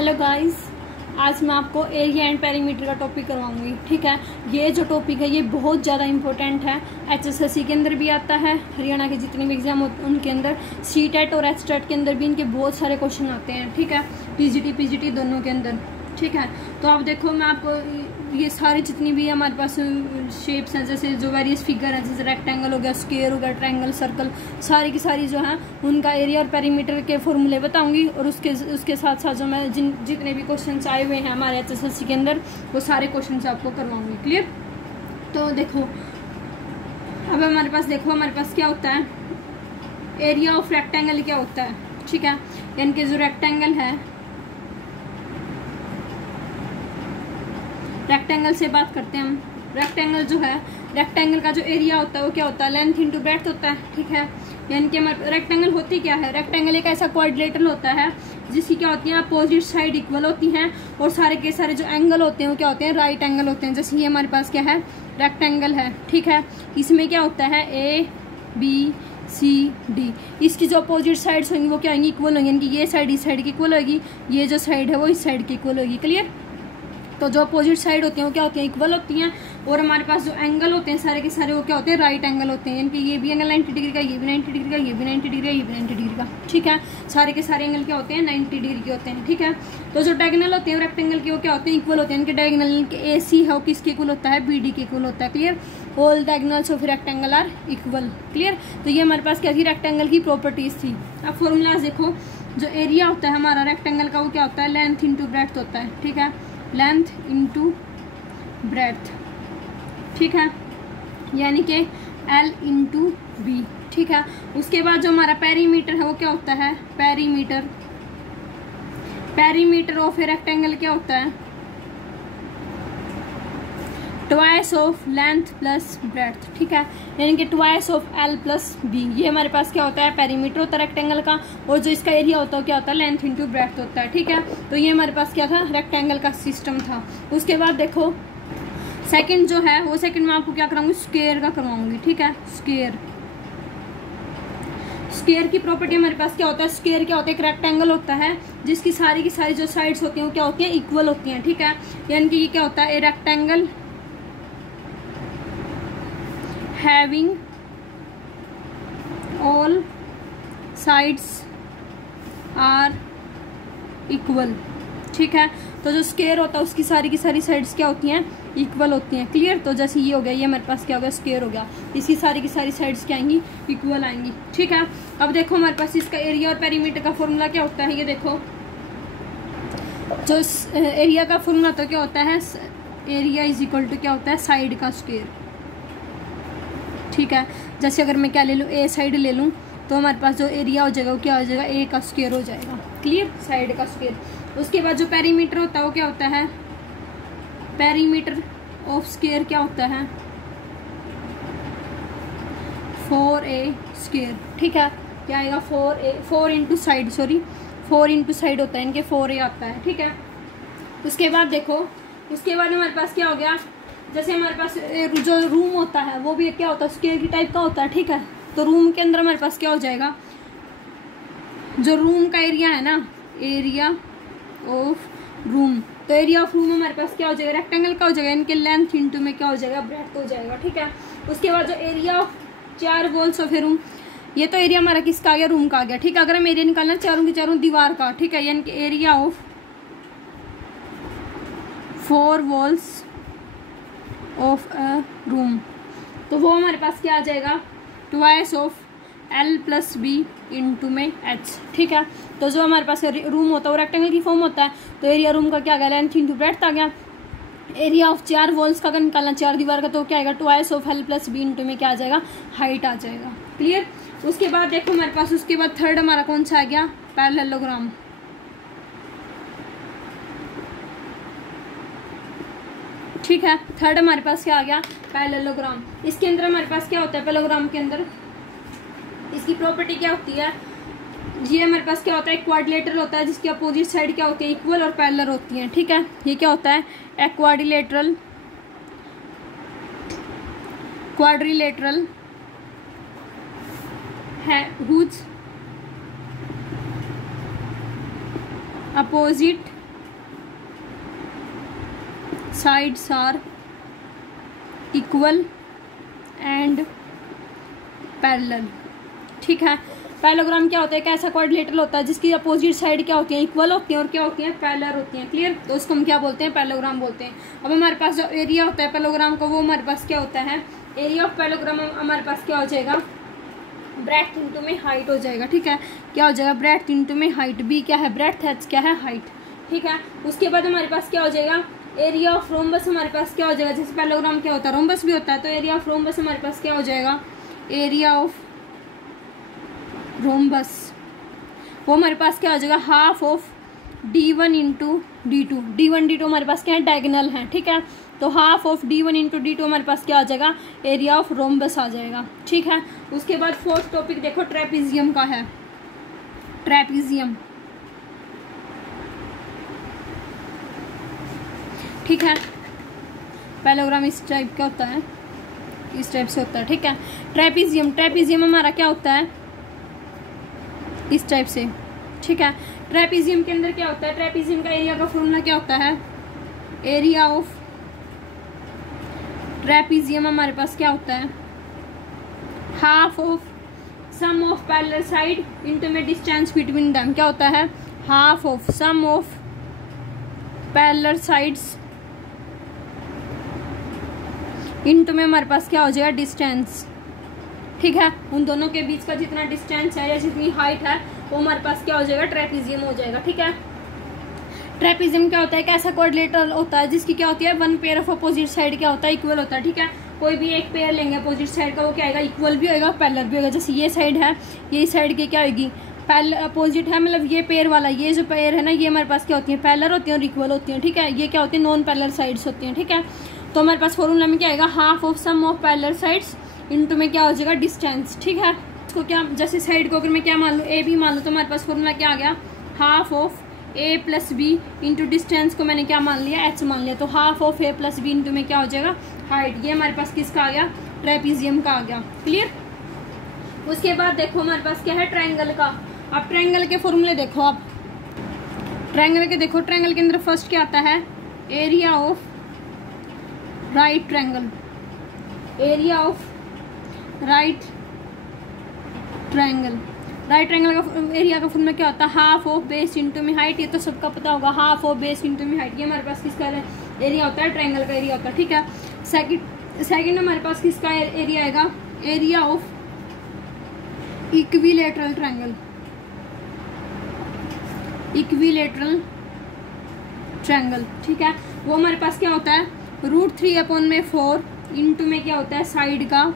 Hello guys, आज मैं आपको एरिया एंड पेरीमीटर का टॉपिक करवाऊंगी। ठीक है, ये जो टॉपिक है ये बहुत ज़्यादा इंपॉर्टेंट है। HSSC के अंदर भी आता है, हरियाणा के जितने भी एग्जाम होते हैं उनके अंदर, CTET और HTET के अंदर भी इनके बहुत सारे क्वेश्चन आते हैं। ठीक है, PGT दोनों के अंदर। ठीक है, तो आप देखो, मैं आपको ये सारी जितनी भी हमारे पास शेप्स हैं, जैसे जो वेरियस फिगर हैं, जैसे रेक्टेंगल हो गया, स्क्वायर हो गया, ट्रायंगल, सर्कल, सारी की सारी जो है उनका एरिया और पेरीमीटर के फॉर्मूले बताऊंगी। और उसके साथ साथ जो मैं जितने भी क्वेश्चंस आए हुए हैं हमारे HSSC के अंदर वो सारे क्वेश्चंस आपको करवाऊंगी। क्लियर? तो देखो, अब हमारे पास देखो, हमारे पास क्या होता है, एरिया ऑफ रेक्टेंगल क्या होता है। ठीक है, यानी कि जो रेक्टेंगल है, रेक्टेंगल से बात करते हैं हम। रेक्टेंगल जो है, रेक्टेंगल का जो एरिया होता है वो क्या होता है, लेंथ इंटू ब्रेड्थ होता है। ठीक है, यानी कि रेक्टेंगल होती क्या है, रेक्टेंगल एक ऐसा क्वाड्रिलेटरल होता है जिसकी क्या होती है, अपोजिट साइड इक्वल होती हैं और सारे के सारे जो एंगल होते हैं वो क्या होते हैं, राइट एंगल होते हैं। जैसे ये हमारे पास क्या है, रेक्टेंगल है। ठीक है, इसमें क्या होता है, ABCD, इसकी जो अपोजिट साइड्स होंगी वो क्या होंगी, इक्वल होंगी। यानी कि ये साइड इस साइड की इक्वल होगी, ये जो साइड है वो इस साइड की इक्वल होगी। क्लियर? तो जो अपोजिट साइड होती हैं वो क्या होती हैं, इक्वल होती हैं। और हमारे पास जो एंगल होते हैं सारे के सारे वो क्या होते हैं, राइट एंगल होते हैं। यानी कि ये भी एंगल 90 डिग्री का, ये भी 90 डिग्री का, ये भी 90 डिग्री का, ये भी 90 डिग्री का। ठीक है, सारे के सारे एंगल क्या होते हैं, 90 डिग्री के होते हैं। ठीक है, तो जो डायगोनल होते हैं रेक्टेंगल के वो क्या होते हैं, इक्वल होते हैं। इनके डायगोनल के AC है वो किसके इक्वल होता है, BD के इक्वल होता है। Clear? All diagonals of rectangle are equal. Clear? तो ये हमारे पास क्या थी, रेक्टेंगल की प्रॉपर्टीज थी। अब फॉर्मूलाज देखो, जो एरिया होता है हमारा रेक्टेंगल का वो क्या होता है, लेंथ इंटू ब्रेड्थ होता है। ठीक है, लेंथ इंटू ब्रेड्थ। ठीक है, यानी कि L इंटू B। ठीक है, उसके बाद जो हमारा पेरीमीटर है वो क्या होता है, पेरीमीटर ऑफ ए रेक्टेंगल क्या होता है, twice of length plus breadth. ठीक है, यानी कि twice of L plus B। ये हमारे पास क्या होता है, पेरीमीटर होता है रेक्टेंगल का, और जो इसका एरिया होता है क्या होता है, लेंथ इंटू ब्रेड्थ होता है। ठीक है, तो ये हमारे पास क्या था, रेक्टेंगल का सिस्टम था। उसके बाद देखो, सेकंड जो है वो सेकंड में आपको क्या कराऊंगी, स्क्वायर का करवाऊंगी। ठीक है, स्क्वायर की प्रॉपर्टी हमारे पास क्या होता है, स्क्वायर क्या होता है, एक रेक्टेंगल होता है जिसकी सारी की सारी जो साइड्स होती हैं वो क्या होती हैं, इक्वल होती हैं। ठीक है, यानी कि ये क्या होता है, a rectangle having all sides are equal. ठीक है, तो जो स्क्वायर होता है उसकी सारी की सारी साइड्स क्या होती हैं, इक्वल होती हैं। क्लियर? तो जैसे ये हो गया, ये हमारे पास क्या हो गया, स्क्वायर हो गया, इसकी सारी की सारी साइड्स क्या आएंगी, इक्वल आएंगी। ठीक है, अब देखो हमारे पास इसका एरिया और पेरीमीटर का फॉर्मूला क्या होता है, ये देखो, जो एरिया का फॉर्मूला तो क्या होता है, एरिया इज इक्वल टू क्या होता है, साइड का स्क्वायर। ठीक है, जैसे अगर मैं क्या ले लूँ, A साइड ले लूँ तो हमारे पास जो एरिया हो जाएगा वो क्या हो जाएगा, A का स्क्वायर हो जाएगा। क्लियर? साइड का स्क्वायर। उसके बाद जो पेरीमीटर होता है वो क्या होता है, पेरीमीटर ऑफ स्क्वायर क्या होता है, 4A स्क्वायर। ठीक है, क्या आएगा, 4 इंटू साइड होता है, इनके 4A आता है। ठीक है, उसके बाद देखो, उसके बाद हमारे पास क्या हो गया, जैसे हमारे पास जो रूम होता है वो भी क्या होता है, स्क्वायर की टाइप का होता है। ठीक है, तो रूम के अंदर हमारे पास क्या हो जाएगा, जो रूम का एरिया है ना, एरिया ऑफ रूम, तो एरिया ऑफ रूम हमारे पास क्या हो जाएगा, रेक्टेंगल का हो जाएगा, इनके लेंथ इंटू में क्या हो जाएगा, ब्रेड्थ हो जाएगा। ठीक है, उसके बाद जो area of 4 walls of A room, ये तो एरिया हमारा किसका आ गया, रूम का आ गया। ठीक है, अगर हम एरिया निकालना चारों की चारों दीवार का, ठीक है, यानी कि area of 4 walls of a room, तो वो हमारे पास क्या आ जाएगा, twice of L plus B into में H। ठीक है, तो जो हमारे पास रूम होता है वो रेक्टेंगल की फॉर्म होता है, तो एरिया रूम का क्या आ गया, लेंथ इंटू ब्रेड्थ आ गया। एरिया ऑफ 4 वॉल्स का अगर निकालना 4 दीवार का तो क्या आएगा, twice of L plus B into में क्या आ जाएगा, हाइट आ जाएगा। क्लियर? उसके बाद देखो हमारे पास, उसके बाद थर्ड हमारा कौन सा आ गया, पैरेललोग्राम। ठीक है, थर्ड हमारे पास क्या आ गया, पैरेललोग्राम। इसके अंदर हमारे पास क्या होता है, पैरेललोग्राम के अंदर इसकी प्रॉपर्टी क्या होती है, ये हमारे पास क्या होता है, क्वाड्रिलेटरल होता है जिसकी अपोजिट साइड क्या होती है, इक्वल और पैरेलल होती हैं। ठीक है, ये क्या होता है, क्वाड्रिलेटरल है whose opposite sides are equal and parallel. ठीक है, पैरेललोग्राम क्या होता है? एक ऐसा क्वाड्रिलेटरल होता है जिसकी अपोजिट साइड क्या होती है? इक्वल होती हैं और क्या होती हैं? पैरेलल होती हैं। क्लियर? तो उसको हम क्या बोलते हैं? पैरेललोग्राम बोलते हैं। अब हमारे पास जो एरिया होता है पैरेललोग्राम का, वो हमारे पास क्या होता है? एरिया ऑफ पैरेललोग्राम हमारे पास क्या हो जाएगा? ब्रेड्थ इंटू में हाइट हो जाएगा। ठीक है, क्या हो जाएगा? ब्रेड्थ इंटू में हाइट। बी क्या है? ब्रेड्थ, एच क्या है? हाइट। ठीक है, उसके बाद हमारे पास क्या हो जाएगा? एरिया ऑफ रोम्बस हमारे पास क्या हो जाएगा? जैसे पैरेललोग्राम क्या होता है? रोम्बस भी होता है, तो एरिया ऑफ रोम्बस हमारे पास क्या हो जाएगा? एरिया ऑफ रोम्बस वो हमारे पास क्या हो जाएगा? Half of d1 into d2। d1 d2 हमारे पास क्या है? डायगोनल है। ठीक है, तो half of d1 into d2 हमारे पास क्या आ जाएगा? एरिया ऑफ रोम्बस आ जाएगा। ठीक है, उसके बाद फोर्थ टॉपिक देखो ट्रेपीजियम का है। ट्रेपीजियम, ठीक है, पैरेललोग्राम इस टाइप का होता है, इस टाइप से होता है। ठीक है, ट्रेपीजियम, ट्रेपीजियम हमारा क्या होता है? इस टाइप से। ठीक है, ट्रेपीजियम के अंदर क्या होता है? ट्रेपीजियम का एरिया का फॉर्मूला क्या होता है? एरिया ऑफ ट्रेपीजियम हमारे पास क्या होता है? Half of sum of parallel side into में डिस्टेंस बिटवीन देम। क्या होता है? Half of sum of parallel sides into में हमारे पास क्या हो जाएगा? डिस्टेंस। ठीक है, उन दोनों के बीच का जितना डिस्टेंस है या जितनी हाइट है वो हमारे पास क्या हो जाएगा? ट्रेपीजियम हो जाएगा। ठीक है, ट्रेपीजियम क्या होता है? एक ऐसा कोऑर्डिनेटर होता है जिसकी क्या होती है? One pair of opposite side क्या होता है? इक्वल होता है। ठीक है, कोई भी एक पेयर लेंगे अपोजिट साइड का, वो क्या आएगा? इक्वल भी होगा, पैरेलल भी होगा। जैसे ये साइड है, ये साइड की क्या होगी? पैरेलल अपोजिट है, मतलब ये पेयर वाला, ये जो पेयर है ना, ये हमारे पास क्या होती है? पैरेलल होती है और इक्वल होती है। ठीक है, ये क्या होती है? नॉन पैरेलल साइड्स होती हैं। ठीक है, तो हमारे पास फॉर्मूला में क्या आएगा? Half of sum of parallel sides into में क्या हो जाएगा? डिस्टेंस। ठीक है, इसको क्या, जैसे साइड को अगर मैं क्या मान लूँ? ए बी मान लूँ, तो हमारे पास फॉर्मूला क्या आ गया? Half of A plus B into distance को मैंने क्या मान लिया? एच मान लिया। तो half of A plus B into में क्या हो जाएगा? हाइट। ये हमारे पास किसका आ गया? ट्रेपीजियम का आ गया। क्लियर? उसके बाद देखो हमारे पास क्या है? ट्रायंगल का। अब ट्रायंगल के फॉर्मूले देखो। आप ट्रायंगल के देखो, ट्रायंगल के अंदर फर्स्ट क्या आता है? Area of right triangle. Area of right triangle. Right triangle का एरिया का फॉर्मूला क्या होता है? हाफ ऑफ बेस इंटू में हाइट। ये तो सबका पता होगा, हाफ ऑफ बेस इंटू में हाइट। ये हमारे पास किसका एरिया होता है? ट्रायंगल का एरिया होता है। ठीक है, सेकंड हमारे पास किसका एरिया आएगा? Area of equilateral triangle. Equilateral triangle. ठीक है, वो हमारे पास क्या होता है? √3/4 इंटू में क्या होता है? साइड का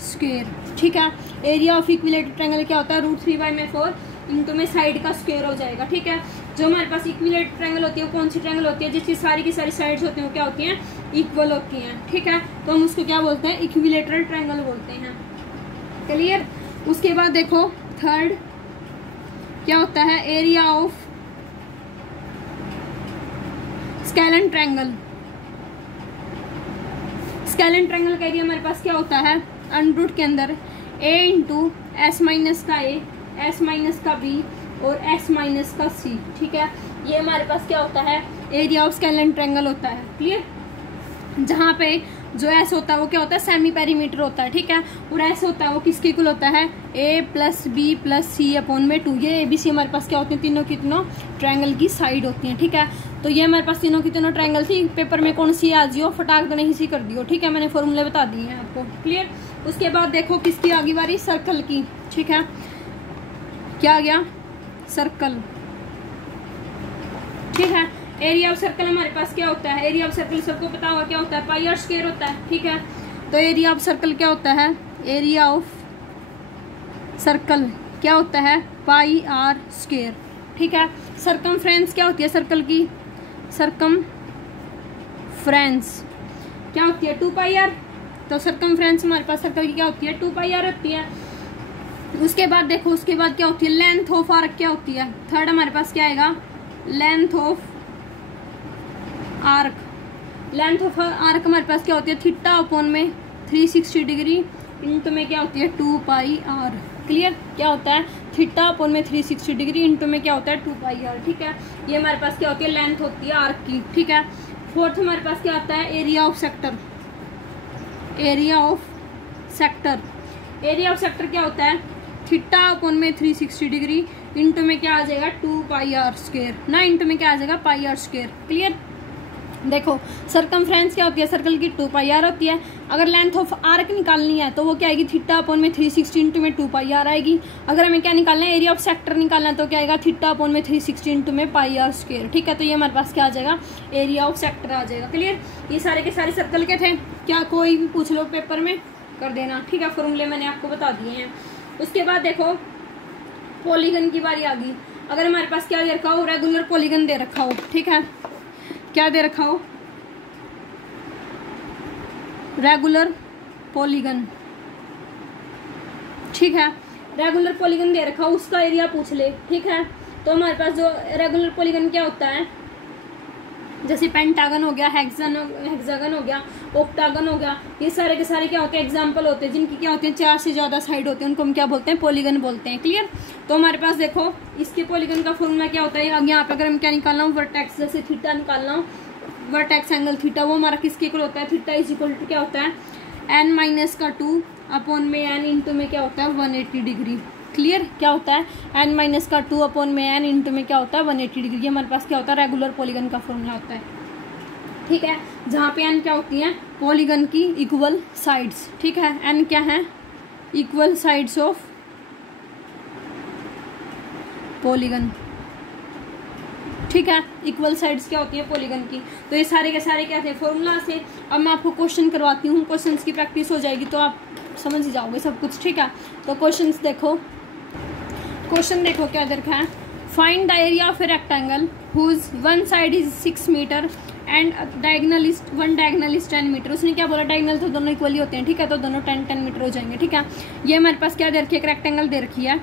स्क्वायर। ठीक है, एरिया ऑफ इक्विलेटरल ट्रायंगल क्या होता है? √3/4 इंटू में साइड का स्क्वायर हो जाएगा। ठीक है, जो हमारे पास इक्विलेटरल ट्रायंगल होती है वो कौन सी ट्रायंगल होती है? जिसकी सारी की सारी साइड्स होती हैं वो क्या होती हैं? इक्वल होती हैं। ठीक है, तो हम उसको क्या बोलते हैं? इक्विलेटरल ट्रायंगल बोलते हैं। क्लियर? उसके बाद देखो थर्ड क्या होता है? Area of scalene triangle. Scalene triangle का एरिया हमारे पास क्या होता है? अंडर के अंदर a इंटू एस माइनस का a, एस माइनस का b और एस माइनस का c। ठीक है, ये हमारे पास क्या होता है? एरिया ऑफ स्केलन ट्रायंगल होता है। क्लियर? जहाँ पे जो एस होता है वो क्या होता है? सेमी पेरीमीटर होता है। ठीक है, और एस होता है वो किसके इक्वल होता है? a plus B plus c/2। ये ए बी सी हमारे पास क्या होती है? तीनों की तीनों ट्रायंगल की साइड होती हैं। ठीक है, तो ये हमारे पास तीनों की तीनों ट्रायंगल थी। पेपर में कौन सी आ जियो? फटाक तो नहीं सी कर दियो। ठीक है, मैंने फॉर्मूले बता दिए हैं आपको। क्लियर? उसके बाद देखो किसकी आगे बारी? सर्कल की। ठीक है, क्या आ गया? सर्कल। ठीक है, एरिया ऑफ सर्कल हमारे पास क्या होता है? एरिया ऑफ सर्कल सबको पता होगा क्या होता है? पाई आर स्क्वायर होता है। ठीक है, तो एरिया ऑफ सर्कल क्या होता है? एरिया ऑफ सर्कल क्या होता है? पाई आर स्क्वायर। ठीक है, सर्कमफ्रेंस क्या होती है सर्कल की? सर्कमफ्रेंस क्या होती है? 2 पाई आर। तो सर्कमफ्रेंस हमारे पास सर्कल की क्या होती है? 2 पाई आर होती है। उसके बाद देखो, उसके बाद क्या होती है? लेंथ ऑफ आर्क क्या होती है? थर्ड हमारे पास क्या आएगा? Length of arc. Length of arc हमारे पास क्या होती है? θ/360 डिग्री इंटू में क्या होती है? 2 पाई आर। क्लियर? क्या होता है? θ/360 डिग्री इंटू में क्या होता है? 2 पाई आर। ठीक है, ये हमारे पास क्या होती है? लेंथ होती है आर्क की। ठीक है, फोर्थ हमारे पास क्या आता है, area of sector. Area of sector, area of sector क्या होता है, थीटा अपॉन में 360 डिग्री इंटू में क्या आ जाएगा 2 पाई आर स्क्वायर ना, इंटू में क्या आ जाएगा पाई आर स्क्वायर। क्लियर। देखो सरकमफ्रेंस क्या होती है, सर्कल की 2 पाई आर होती है। अगर लेंथ ऑफ आर्क निकालनी है तो वो क्या आएगी, थीटा अपॉन में 360 इंटू में 2 पाई आर आएगी। अगर हमें क्या निकालना है, एरिया ऑफ सेक्टर निकालना है तो क्या आएगा, थीटा अपॉन में 360 इंटू में पाई आर स्क्वायर। ठीक है, तो ये हमारे पास क्या आ जाएगा, एरिया ऑफ सेक्टर आ जाएगा। क्लियर। ये सारे के सारे सर्कल के थे, क्या कोई भी पूछ लो पेपर में कर देना। ठीक है, फॉर्मूले मैंने आपको बता दिए हैं। उसके बाद देखो पॉलीगन की बारी आ गई। अगर हमारे पास क्या दे रखा हो, रेगुलर पॉलीगन दे रखा हो। ठीक है, क्या दे रखा हो, रेगुलर पॉलीगन। ठीक है, रेगुलर पॉलीगन दे रखा हो, उसका एरिया पूछ ले। ठीक है, तो हमारे पास जो रेगुलर पॉलीगन क्या होता है, जैसे पेंटागन हो गया, हेक्सागन हो गया, ऑक्टागन हो गया, ये सारे के सारे क्या होते हैं, एग्जाम्पल होते हैं जिनकी क्या होते हैं 4 से ज्यादा साइड होते हैं, उनको हम क्या बोलते हैं, पॉलीगन बोलते हैं। क्लियर। तो हमारे पास देखो इसके पॉलीगन का फॉर्मूला क्या होता है, यहाँ पे अगर हम क्या निकालना हो, वर्टेक्स जैसे थीटा निकालना हो, वर्टेक्स एंगल थीटा, वो हमारा किसके इक्वल होता है, थीटा इज इक्वल टू क्या होता है, n-2 अपॉन में n इंटू में क्या होता है 180 डिग्री। क्लियर। क्या होता है, n-2 अपॉन में n इंटू में क्या होता है 180 डिग्री। हमारे पास क्या होता है, रेगुलर पॉलीगन का फॉर्मूला होता है। ठीक है, जहाँ पे n क्या होती है, पॉलीगन की इक्वल साइड्स। ठीक है, n क्या है, इक्वल साइड्स ऑफ पॉलीगन। ठीक है, इक्वल साइड्स क्या होती है पॉलीगन की। तो ये सारे के सारे क्या थे, फॉर्मूला से। अब मैं आपको क्वेश्चन करवाती हूँ, क्वेश्चंस की प्रैक्टिस हो जाएगी तो आप समझ ही जाओगे सब कुछ। ठीक है, तो क्वेश्चंस देखो, क्वेश्चन देखो क्या दे रखा है, find the area of a rectangle whose one side is 6 metre and diagonal is 10 metre. उसने क्या बोला, डायगोनल तो दोनों इक्वली होते हैं। ठीक है, तो दोनों 10 मीटर हो जाएंगे। ठीक है, ये हमारे पास क्या दे रखी है, एक रेक्टेंगल दे रखी है।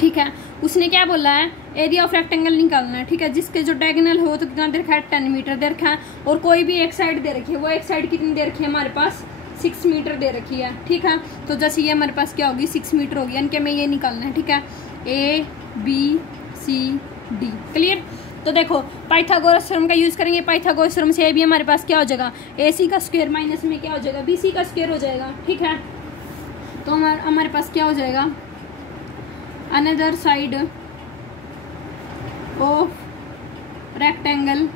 ठीक है, उसने क्या बोला है, एरिया ऑफ रेक्टेंगल निकालना है। ठीक है, जिसके जो डायगोनल हो तो कितना दे रखा है, 10 मीटर दे रखा है, और कोई भी एक साइड दे रखी है, वो एक साइड कितनी दे रखी है, हमारे पास 6 मीटर दे रखी है। ठीक है, तो जैसे ये हमारे पास क्या होगी, 6 मीटर होगी, यानी कि हमें ये निकालना है। ठीक है, ABCD। क्लियर। तो देखो पाइथागोरस थ्योरम का यूज करेंगे, पाइथागोरस थ्योरम से भी हमारे पास क्या हो जाएगा, AC का स्क्वायर माइनस में क्या हो जाएगा, BC का स्क्वायर हो जाएगा। ठीक है, तो हमारे पास क्या हो जाएगा, अनदर साइड ऑफ रेक्टेंगल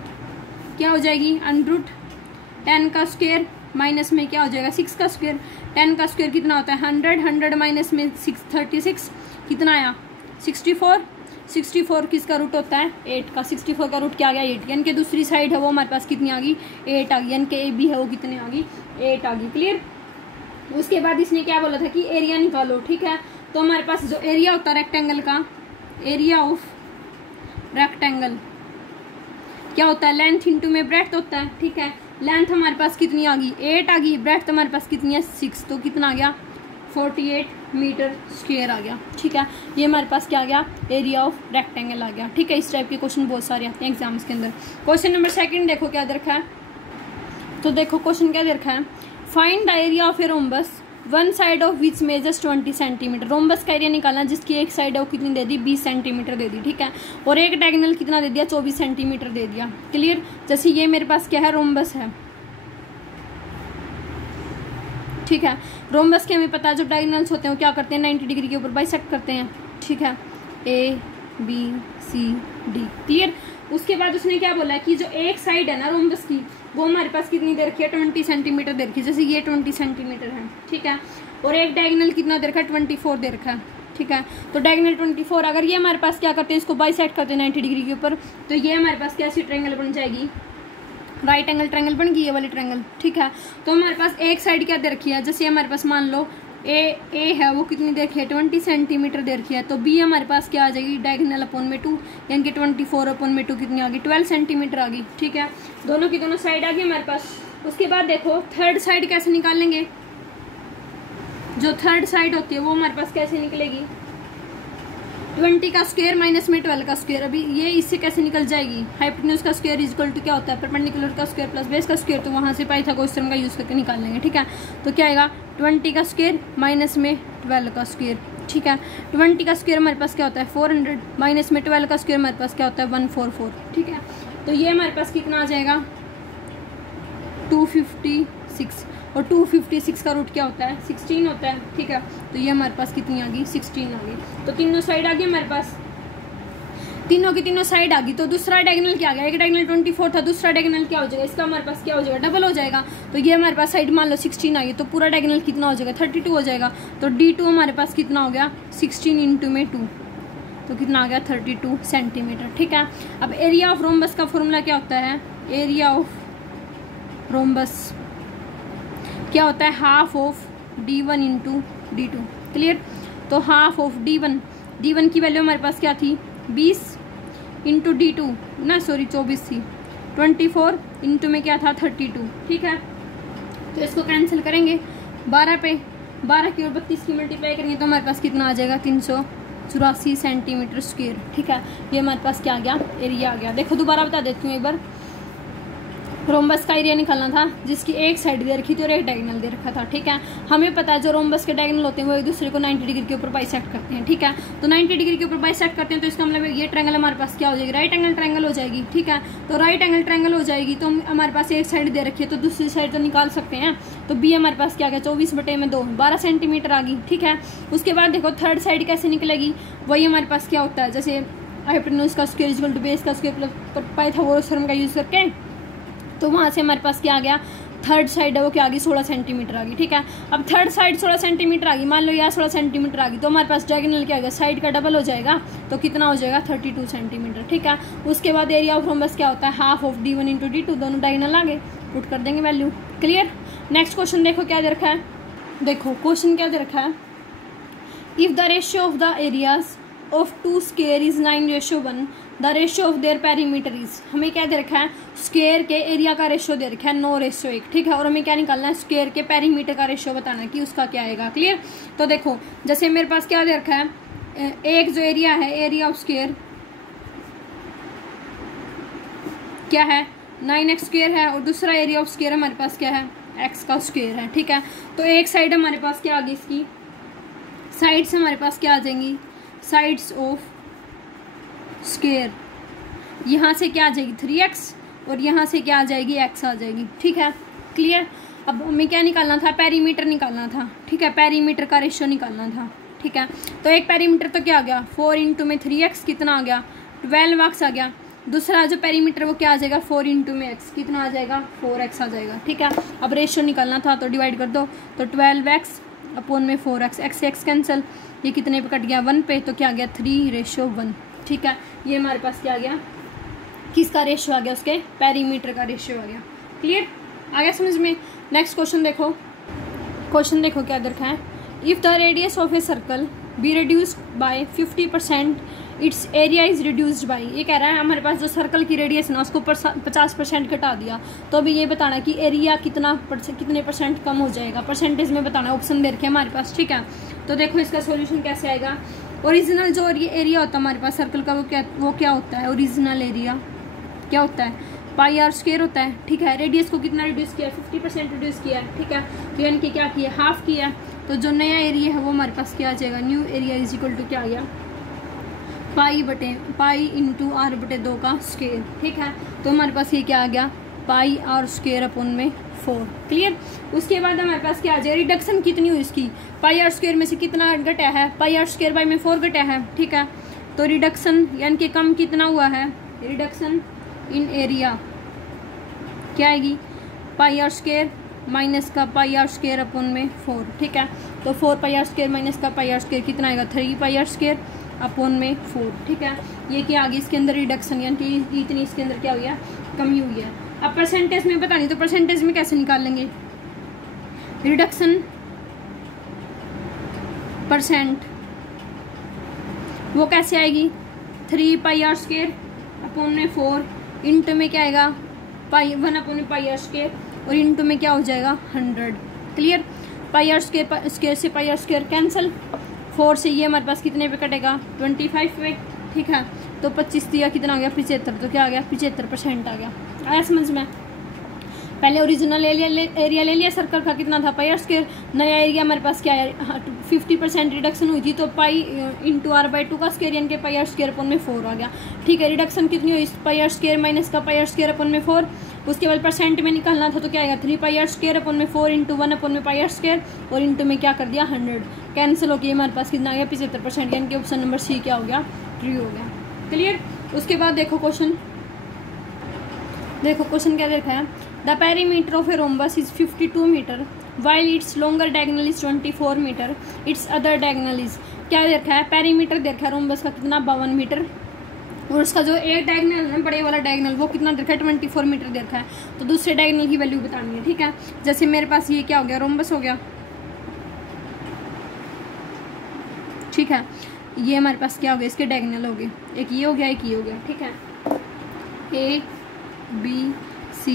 क्या हो जाएगी, √10 का स्क्वायर माइनस में क्या हो जाएगा 6 का स्क्वायर। 10 का स्क्वायर कितना होता है 100 माइनस में 36 कितना आया 64 किसका रूट होता है 8 का। 64 का रूट क्या आ गया 8, यानी कि दूसरी साइड है वो हमारे पास कितनी आ गई 8 आ गई, यानी कि AB है वो कितने आ गई 8 आ गई। क्लियर। उसके बाद इसने क्या बोला था कि एरिया निकालो। ठीक है, तो हमारे पास जो एरिया होता है रेक्टेंगल का, एरिया ऑफ रेक्टेंगल क्या होता है, लेंथ इंटू में ब्रेड्थ होता है। ठीक है, लेंथ हमारे पास कितनी आ गई 8 आ गई, ब्रेड्थ हमारे पास कितनी है 6, तो कितना आ गया 48 मीटर स्क्वायर आ गया। ठीक है, ये हमारे पास क्या आ गया एरिया ऑफ रेक्टेंगल आ गया। ठीक है, इस टाइप के क्वेश्चन बहुत सारे आते हैं एग्जाम्स के अंदर। क्वेश्चन नंबर 2 देखो क्या दे रखा है, तो देखो क्वेश्चन क्या दे रखा है, find the area of a rhombus one side of which measures 20 centimetre. Rhombus का एरिया निकालना जिसकी एक साइड है वो कितनी दे दी 20 सेंटीमीटर दे दी। ठीक है, और एक डायगोनल कितना दे दिया 24 सेंटीमीटर दे दिया। क्लियर। जैसे ये मेरे पास क्या है रोम्बस है। ठीक है, रोम्बस के हमें पता है जो डायगोनल्स होते हैं वो क्या करते हैं 90 डिग्री के ऊपर बाइसेक्ट करते हैं। ठीक है, ABCD। क्लियर। उसके बाद उसने क्या बोला कि जो एक साइड है ना रोम्बस की वो हमारे पास कितनी दे रखी है 20 सेंटीमीटर दे रखी है, जैसे ये 20 सेंटीमीटर है। ठीक है, और एक डायगोनल कितना दे रखा है 24 दे रखा है। ठीक है, तो डायगोनल 24, अगर ये हमारे पास क्या करते हैं इसको बाइसेक्ट करते हैं 90 डिग्री के ऊपर, तो ये हमारे पास कैसी ट्रायंगल बन जाएगी राइट एंगल ट्रायंगल बन गई ये वाली ट्रायंगल। ठीक है, तो हमारे पास एक साइड क्या दे रखी है, जैसे हमारे पास मान लो ए है वो कितनी दे रखी है 20 सेंटीमीटर दे रखी है, तो B हमारे पास क्या आ जाएगी डायगोनल अपॉन में 2, यानी कि 24 अपॉन में 2 कितनी आ गई 12 सेंटीमीटर आ गई। ठीक है, दोनों की दोनों साइड आ गई हमारे पास। उसके बाद देखो थर्ड साइड कैसे निकाल लेंगे, जो थर्ड साइड होती है वो हमारे पास कैसे निकलेगी 20 का स्क्वायर माइनस में 12 का स्क्वायर। अभी ये इससे कैसे निकल जाएगी, हाइपोटेन्यूज का स्क्वायर इज इक्वल टू क्या होता है परपेंडिकुलर का स्क्वायर प्लस बेस का स्क्वायर, तो वहां से पाइथागोरस थ्योरम का यूज करके निकाल लेंगे। ठीक है, तो क्या आएगा 20 का स्क्वायर माइनस में 12 का स्क्वायर। ठीक है। 20 का स्क्वायर हमारे पास क्या होता है 400, माइनस में 12 का स्क्वायर हमारे पास क्या होता है 144, ठीक है। तो ये हमारे पास कितना आ जाएगा 256, और 256 का रूट क्या होता है 16 होता है, ठीक है। तो ये हमारे पास कितनी आ गई 16 आ गई। तो तीनों साइड आ गई हमारे पास, तीनों की तीनों साइड आ गई। तो दूसरा डायगोनल क्या आ गया, एक डायगोनल 24 था, दूसरा डायगोनल क्या हो जाएगा इसका हमारे पास क्या हो जाएगा डबल हो जाएगा। तो ये हमारे पास साइड मान लो 16 आ गई, तो पूरा डायगोनल कितना हो जाएगा 32 हो जाएगा। तो D2 हमारे पास कितना हो गया 16 इंटू में 2, तो कितना आ गया 32 सेंटीमीटर, ठीक है। अब एरिया ऑफ रोम्बस का फॉर्मूला क्या होता है, एरिया ऑफ रोम्बस क्या होता है half of D1 into D2, clear. तो हाफ ऑफ D1 की वैल्यू हमारे पास क्या थी 20 इंटू D2 ना, सॉरी 24 थी, 24 इंटू में क्या था 32, ठीक है। तो इसको कैंसिल करेंगे 12 पे, 12 की और 32 की मल्टीप्लाई करेंगे तो हमारे पास कितना आ जाएगा 384 सेंटीमीटर स्क्वायर, ठीक है। ये हमारे पास क्या आ गया एरिया आ गया। देखो दोबारा बता देती हूँ एक बार, रोम्बस का एरिया निकालना था जिसकी एक साइड दे रखी थी और एक डायगोनल दे रखा था, ठीक है। हमें पता है जो रोम्बस के डायगोनल होते हैं वो एक दूसरे को 90 डिग्री के ऊपर बाइसेक्ट करते हैं, ठीक है। तो 90 डिग्री के ऊपर बाइसेक्ट करते हैं तो इसका मतलब ये ट्रायंगल हमारे पास क्या हो जाएगी राइट एंगल ट्रायंगल हो जाएगी, ठीक है। तो राइट एंगल ट्रायंगल हो जाएगी तो हमारे पास एक साइड दे रखी है तो दूसरी साइड तो निकाल सकते हैं। तो बी हमारे पास क्या आ गया 24/2 12 सेंटीमीटर आ गई, ठीक है। उसके बाद देखो थर्ड साइड कैसे निकलेगी, वही हमारे पास क्या होता है जैसे हाइपोटेन्यूज का स्क्वायर इक्वल टू बेस का स्क्वायर प्लस पाइथागोरस थ्योरम का यूज करके, तो वहाँ से हमारे पास क्या आ गया थर्ड साइड है वो क्या आ गई 16 सेंटीमीटर आ गई, ठीक है। अब थर्ड साइड 16 सेंटीमीटर आ गई, मान लो यहाँ 16 सेंटीमीटर आ गई, तो हमारे पास डायगोनल क्या आ गया साइड का डबल हो जाएगा, तो कितना हो जाएगा 32 सेंटीमीटर, ठीक है। उसके बाद एरिया ऑफ रोम्बस क्या होता है half of D1 into D2, दोनों डायगोनल आगे पुट कर देंगे वैल्यू, क्लियर। नेक्स्ट क्वेश्चन देखो क्या दे रखा है, देखो क्वेश्चन क्या दे रखा है, if the ratio of the areas of two square is 9:1, the ratio of their perimeter is, हमें क्या दे रखा है स्क्वायर के एरिया का रेशियो दे रखा है 9:1, ठीक है। और हमें क्या निकालना है स्क्वायर के पेरीमीटर का रेशियो बताना है कि उसका क्या आएगा, क्लियर। तो देखो जैसे मेरे पास क्या दे रखा है, एक जो एरिया है एरिया ऑफ स्क्वायर क्या है 9x स्क्वायर है, और दूसरा एरिया ऑफ स्क्वायर हमारे पास क्या है x का स्क्वायर है, ठीक है। तो एक साइड हमारे पास क्या आ गई, इसकी साइड्स हमारे पास क्या आ जाएंगी साइड्स ऑफ स्क्वायर, यहाँ से क्या आ जाएगी 3x और यहाँ से क्या आ जाएगी x आ जाएगी, ठीक है, क्लियर। अब हमें क्या निकालना था पेरीमीटर निकालना था, ठीक है, पेरीमीटर का रेशियो निकालना था, ठीक है। तो एक पेरीमीटर तो क्या आ गया 4 इंटू में 3x कितना आ गया 12x आ गया, दूसरा जो पेरीमीटर वो क्या आ जाएगा 4 इंटू में x कितना आ जाएगा 4x आ जाएगा, ठीक है। अब रेशियो निकालना था तो डिवाइड कर दो, तो 12x अपॉन में 4x, x से x कैंसिल, ये कितने पे कट गया 1 पे, तो क्या आ गया 3:1, ठीक है। ये हमारे पास क्या आ गया किसका रेशियो आ गया उसके पेरीमीटर का रेशियो आ गया, क्लियर आ गया समझ में। नेक्स्ट क्वेश्चन देखो, क्वेश्चन देखो क्या दरखा है, if the radius of a circle be reduced by 50% it's area is reduced by, ये कह रहा है हमारे पास जो सर्कल की रेडियस ना उसको 50% घटा दिया, तो अभी ये बताना कि एरिया कितने परसेंट कम हो जाएगा, परसेंटेज में बताना, ऑप्शन दे रखे हमारे पास, ठीक है। तो देखो इसका सॉल्यूशन कैसे आएगा, ओरिजिनल जो एरिया होता है हमारे पास सर्कल का वो क्या होता है, ओरिजिनल एरिया क्या होता है πr² होता है, ठीक है। रेडियस को कितना रिड्यूस किया 50% रिड्यूस किया है, ठीक है। तो यानी कि क्या किया हाफ किया, तो जो नया एरिया है वो हमारे पास क्या आ जाएगा new area is equal to क्या आ गया पाई इंटू r/2 का स्क्वायर, ठीक है। तो हमारे पास ये क्या आ गया πr² अपॉन में 4, क्लियर। उसके बाद हमारे पास क्या आ जाए रिडक्शन कितनी हुई इसकी πr² में से कितना घटा है πr² बाई में 4 घटा है, ठीक है। तो रिडक्शन यानी कि कम कितना हुआ है रिडक्शन इन एरिया क्या आएगी πr² माइनस का πr² अपॉन में 4, ठीक है। तो 4πr² माइनस का πr² कितना आएगा 3πr² अपॉन में 4, ठीक है। ये क्या आ गई इसके अंदर रिडक्शन यानी कि इतनी इसके अंदर क्या हुई है कमी हुई है। अब परसेंटेज में बतानी तो परसेंटेज में कैसे निकाल लेंगे रिडक्शन परसेंट वो कैसे आएगी 3πr² अपॉन में 4 इंटू में क्या आएगा 1 अपॉन में πr² और इंटू में क्या हो जाएगा 100, क्लियर। πr² से πr² कैंसिल, 4 से ये हमारे पास कितने पे कटेगा 25 पे, ठीक है। तो 25 दिया कितना आ गया 75, तो क्या आ गया 75% आ गया, आया समझ में। पहले ओरिजिनल एरिया ले लिया सर्कल का, कितना था पाई आर स्क्वायर। नया एरिया हमारे पास क्या है, 50% रिडक्शन हुई थी, तो पाई इंटू r/2 का स्क्वायर यानी कि पाई आर स्क्वायर अपन में 4 आ गया। ठीक है, रिडक्शन कितनी हुई, पाई आर स्क्वायर माइनस का पाई आर स्क्वायर अपन में 4। उसके बाद परसेंट में निकालना था तो क्या आएगा, 3 पाई आर स्क्वायर अपन में 4 इंटू 1 अपन में पाई आर स्क्वायर, और इंटू में क्या कर दिया 100, कैंसिल हो गया। हमारे पास कितना आ गया 75%, यानी कि ऑप्शन नंबर सी क्या हो गया, ट्रू हो गया। क्लियर। उसके बाद देखो क्वेश्चन, देखो क्वेश्चन क्या देखा है, the perimeter of a rhombus is 52 metre while its longer diagonal is 24 metre, its other diagonal is, क्या देखा है, पेरीमीटर देखा है रोम्बस का कितना 52 मीटर, और उसका जो एक डायगोनल है बड़े वाला डायगोनल वो कितना देखा है 24 मीटर देखा है। तो दूसरे डायगोनल की वैल्यू बतानी है। ठीक है, जैसे मेरे पास ये क्या हो गया, रोम्बस हो गया। ठीक है, ये हमारे पास क्या हो गया, इसके डायगोनल हो गए, एक ये हो गया एक ये हो गया। ठीक है, A B C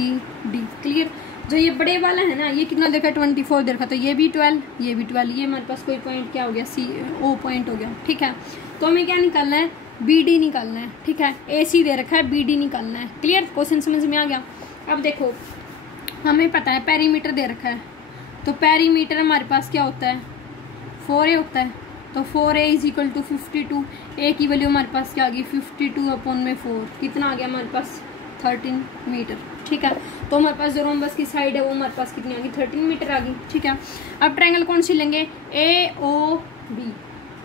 D। Clear. जो ये बड़े वाला है ना, ये कितना देखा 24 देखा, तो ये भी 12 ये भी 12, ये हमारे पास कोई पॉइंट क्या हो गया, O पॉइंट हो गया। ठीक है, तो हमें क्या निकालना है, BD निकालना है। ठीक है, AC दे रखा है, BD निकालना है। क्लियर, क्वेश्चन समझ में आ गया। अब देखो हमें पता है पेरीमीटर दे रखा है, तो पेरीमीटर हमारे पास क्या होता है 4A होता है, तो 4A is equal to 52। A की वैल्यू हमारे पास क्या आ गई 52/4, कितना आ गया हमारे पास 13 मीटर। ठीक है, तो हमारे पास जो रोम्बस की साइड है वो हमारे पास कितनी आ गई 13 मीटर आ गई। ठीक है, अब ट्रायंगल कौन सी लेंगे, AOB।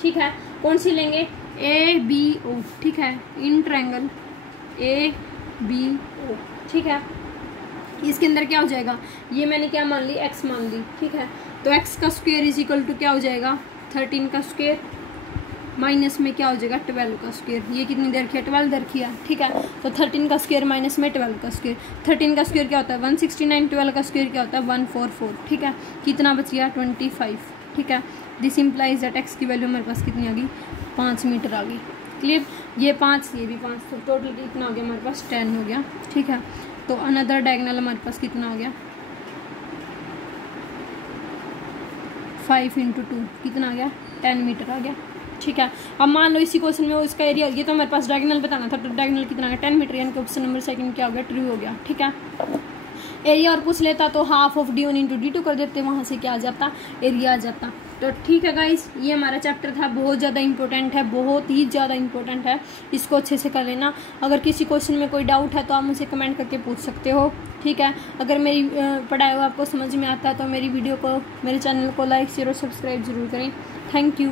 ठीक है, कौन सी लेंगे, ABO। ठीक है, इन ट्रायंगल ABO। ठीक है, इसके अंदर क्या हो जाएगा, ये मैंने क्या मान ली, x मान ली। ठीक है, तो x का स्क्वायर इज इक्वल टू क्या हो जाएगा 13 का स्क्वायर माइनस में क्या हो जाएगा 12 का स्क्वायर। ये कितनी देर किया 12 देर किया। ठीक है, तो 13 का स्क्वायर माइनस में 12 का स्क्वायर, 13 का स्क्वायर क्या होता है 169, 12 का स्क्वायर क्या होता है 144। ठीक है, कितना बच गया 25। ठीक है, दिस इम्प्लाइज दैट एक्स की वैल्यू हमारे पास कितनी आ गई 5 मीटर आ गई। क्लियर, ये 5 ये भी 5, तो टोटल कितना हो गया हमारे पास 10 हो गया। ठीक है, तो अनदर डायगोनल हमारे पास कितना हो गया 5 × 2 कितना आ गया 10 मीटर आ गया। ठीक है, अब मान लो इसी क्वेश्चन में इसका एरिया, ये तो हमारे पास डायगोनल बताना था, तो डायगोनल कितना आ गया 10 मीटर, यानी कि ऑप्शन नंबर सेकंड क्या हो गया ट्रू हो गया। ठीक है, एरिया और पूछ लेता तो हाफ ऑफ D1 × D2 कर देते, वहाँ से क्या आ जाता एरिया आ जाता। तो ठीक है गाइस, ये हमारा चैप्टर था, बहुत ज़्यादा इंपॉर्टेंट है, बहुत ही ज़्यादा इंपॉर्टेंट है, इसको अच्छे से कर लेना। अगर किसी क्वेश्चन में कोई डाउट है तो आप मुझसे कमेंट करके पूछ सकते हो। ठीक है, अगर मेरी पढ़ाई हुआ आपको समझ में आता है तो मेरी वीडियो को, मेरे चैनल को लाइक शेयर और सब्सक्राइब जरूर करें। Thank you.